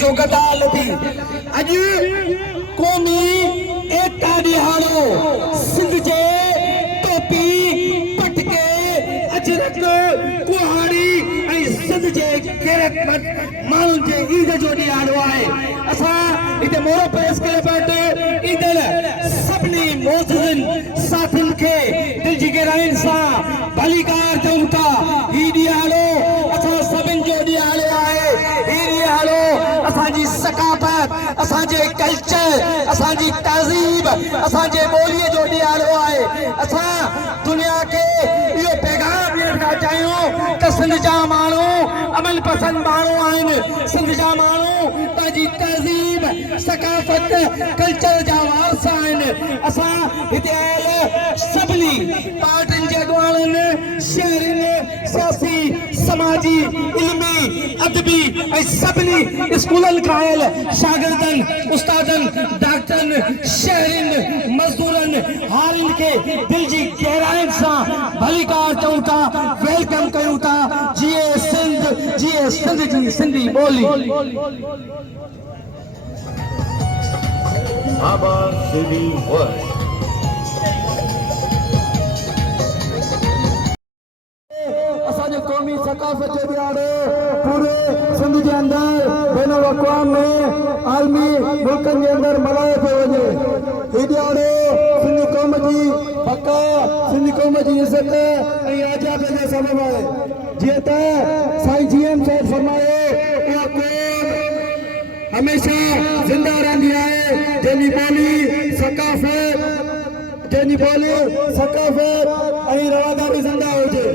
जो गदाल थी अज क़ौमी एकता ॾिहाड़ो सिंध जे टोपी पटके अजरक कुहाड़ी ऐं सिंध जे गैरतमंद माण्हुनि जे ईद जो ॾिहाड़ो आहे। असां हिते मोरो प्रेस क्लब वटि ईंदड़ सभिनी मौजूदनि साथियुनि खे दिलि जी गहराइनि सां भलीकार ॾियूं था। हीउ ॾिहाड़ो असां सभिनि जो ॾिहाड़ो आहे। हीउ ॾिहाड़ो असांजी सकाफ़त, असांजे कल्चर, असांजी तहज़ीब, असांजे ॿोलीअ जो ॾिहाड़ो आहे। असां दुनिया खे इहो पैगाम ॾियण था चाहियूं त सिंध जा माण्हू अमल पसंद माण्हू आहिनि। सिंध जा माण्हू पंहिंजी तहज़ीब, सकाफ़त, कल्चर जा वारस आहिनि। असां हिते आयल सभिनी पार्टियुनि जे अॻुवाणनि, शहरनि, सियासी, समाजी, इल्मी, अदबी ऐं सभिनी स्कूलनि खां आयल शागिर्दनि, उस्तादनि, डॉक्टरनि, शहरनि, मज़दूरनि, हारियुनि खे दिलि जी गहराइनि सां भलीकार चऊं था, वेलकम कयूं था। जिए सिंध जी सिंधी ॿोली। Abba Sindhi Word. असांजे क़ौमी सकाफ़त जो ॾिहाड़ो पूरे सिंध जे अंदरि बैन अल-अक़वाम में आलमी मुल्कनि जे अंदरि मल्हायो पियो वञे। हीउ ॾिहाड़ो सिंधी क़ौम जी बका, सिंधी क़ौम जी इज़त ऐं आज़ादी जो सबबु आहे। जीअं त साईं जीएम साहिब फरमायो, उहा क़ौम हमेशा ज़िंदा रहंदी आहे जंहिंजी ॿोली सकाफ़त ऐं रवादारी ज़िंदा हुजे।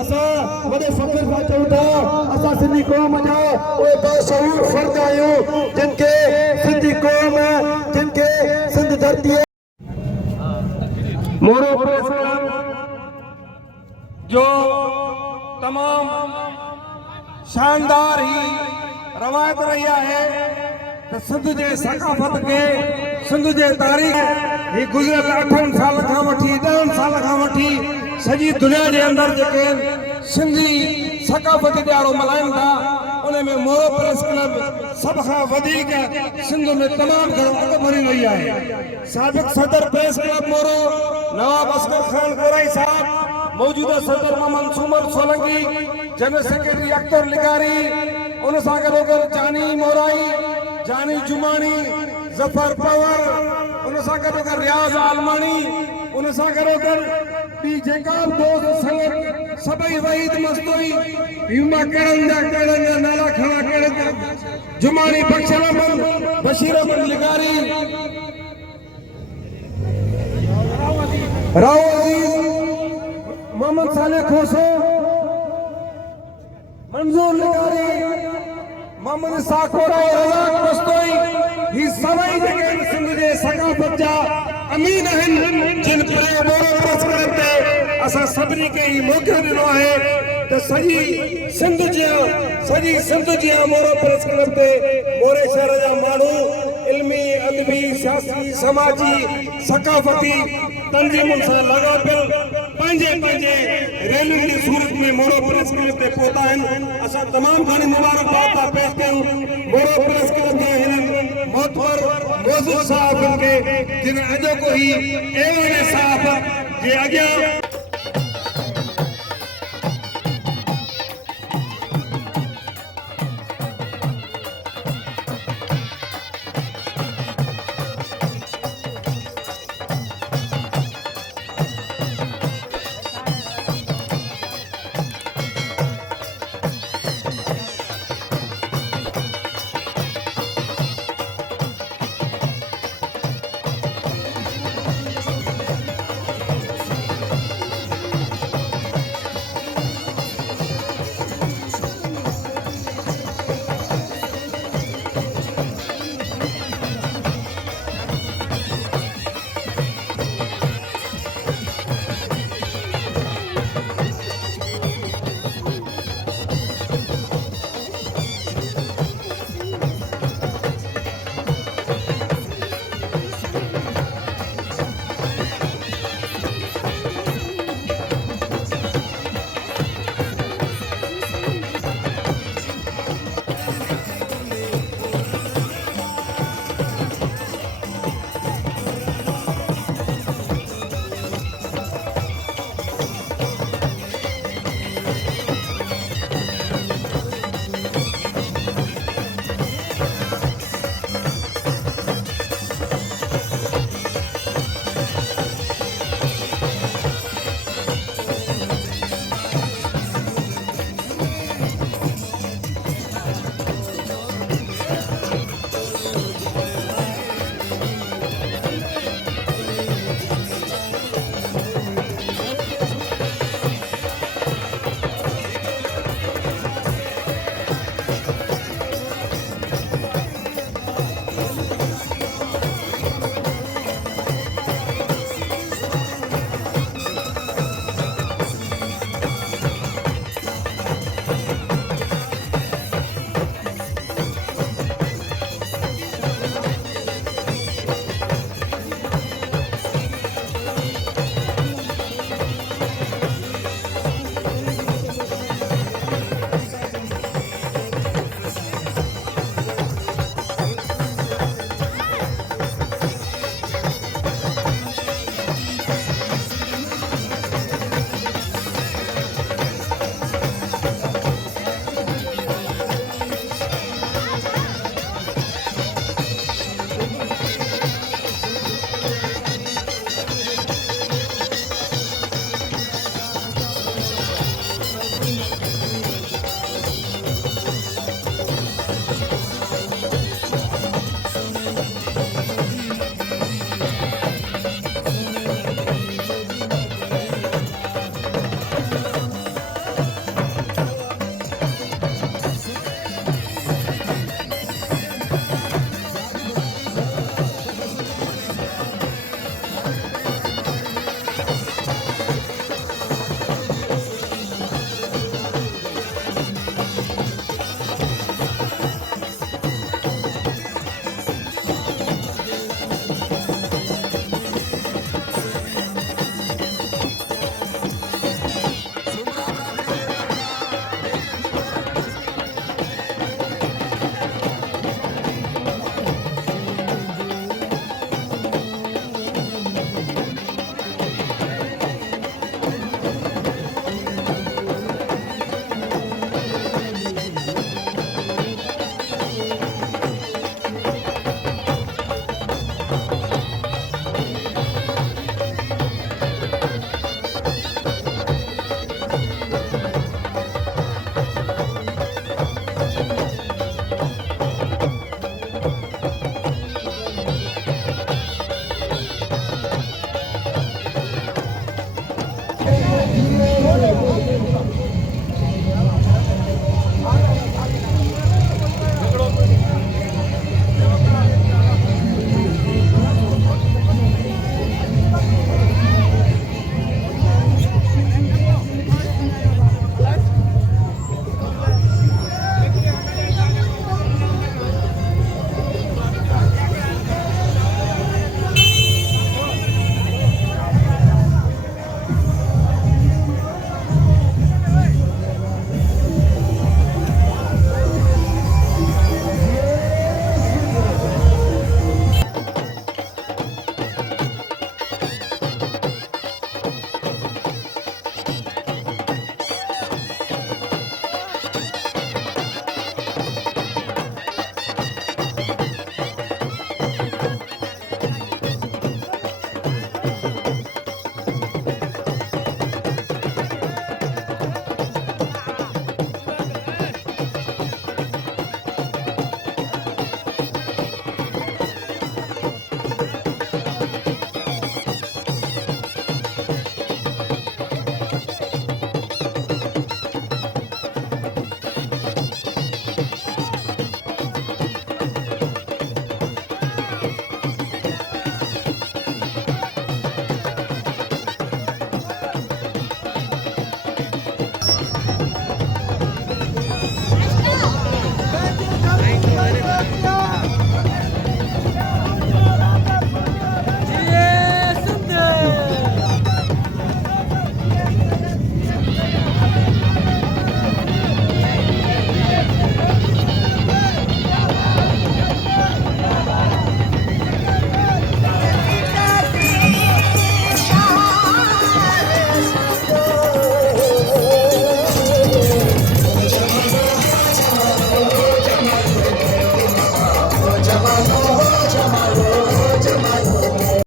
असां वॾे फ़ख्र सां चऊं था, असां सिंधी क़ौम जा उहे बाशऊर फ़र्द आहियूं जिन खे सिंधी क़ौम, जिन खे सिंध धरती मोरो प्रेस जो तमाम शानदार ही रवायत रही है तो सिंध जे सकाफ़त के, सिंध जे तारीख़ ही गुज़िरियल 8 साल खां वठी 10 साल खां वठी सॼी दुनिया जे अंदरि जेके सिंधी सकाफ़ती ॾिहाड़ो मल्हाइनि था, उन में मोरो प्रेस क्लब सभ खां वधीक सिंध में तमामु घणो अॻु बढ़ी रही आहे। साबिक़ सदर प्रेस क्लब मोरो नवाब असगर खान गोराई साहब, मौजूदा सदर मोहम्मद सुमर सोलंकी, जनरल सेक्रेटरी अख्तर लिगारी, उन सां गॾोगॾु जानी मोराई, जानी जुमानी, जफर पवर, उन सां गॾोगॾु रियाज़ आलमानी, उन सां गॾोगॾु ॿी जेका दोस्त संगत सभई वहीद मस्तोई, यूमा कहिड़नि जा नाला खणा, कहिड़े जुमानी बख्शल अहमद, बशीर अहमद लिगारी, राव अजीज, मोहम्मद साले खोसो, मंजूर लिगारी, मोहम्मद साकोरा, रज़ाक मस्तोई, ही सभई जेके सिंध जे सकाफ़त जा अमीन आहिनि, जिन पूरे मोरो प्रेस क्लब ते असां सभिनी खे ही मौक़ो ॾिनो आहे त सॼी सिंध जी मोरो प्रेस क्लब ते मोरे शहर जा माण्हू इल्मी, अदबी, सियासी, समाजी, सकाफ़ती तंज़ीमुनि सां लाॻापियल पंहिंजे रैलियुनि जी सूरत में मोरो प्रेस क्लब ते पहुता आहिनि। असां तमामु घणी मुबारकबाद था पेश कयूं मोरो प्रेस क्लब जे हिन मोहतबर मौजूद साहब खे, जिन अॼोको ही एवं साहब जे अॻियां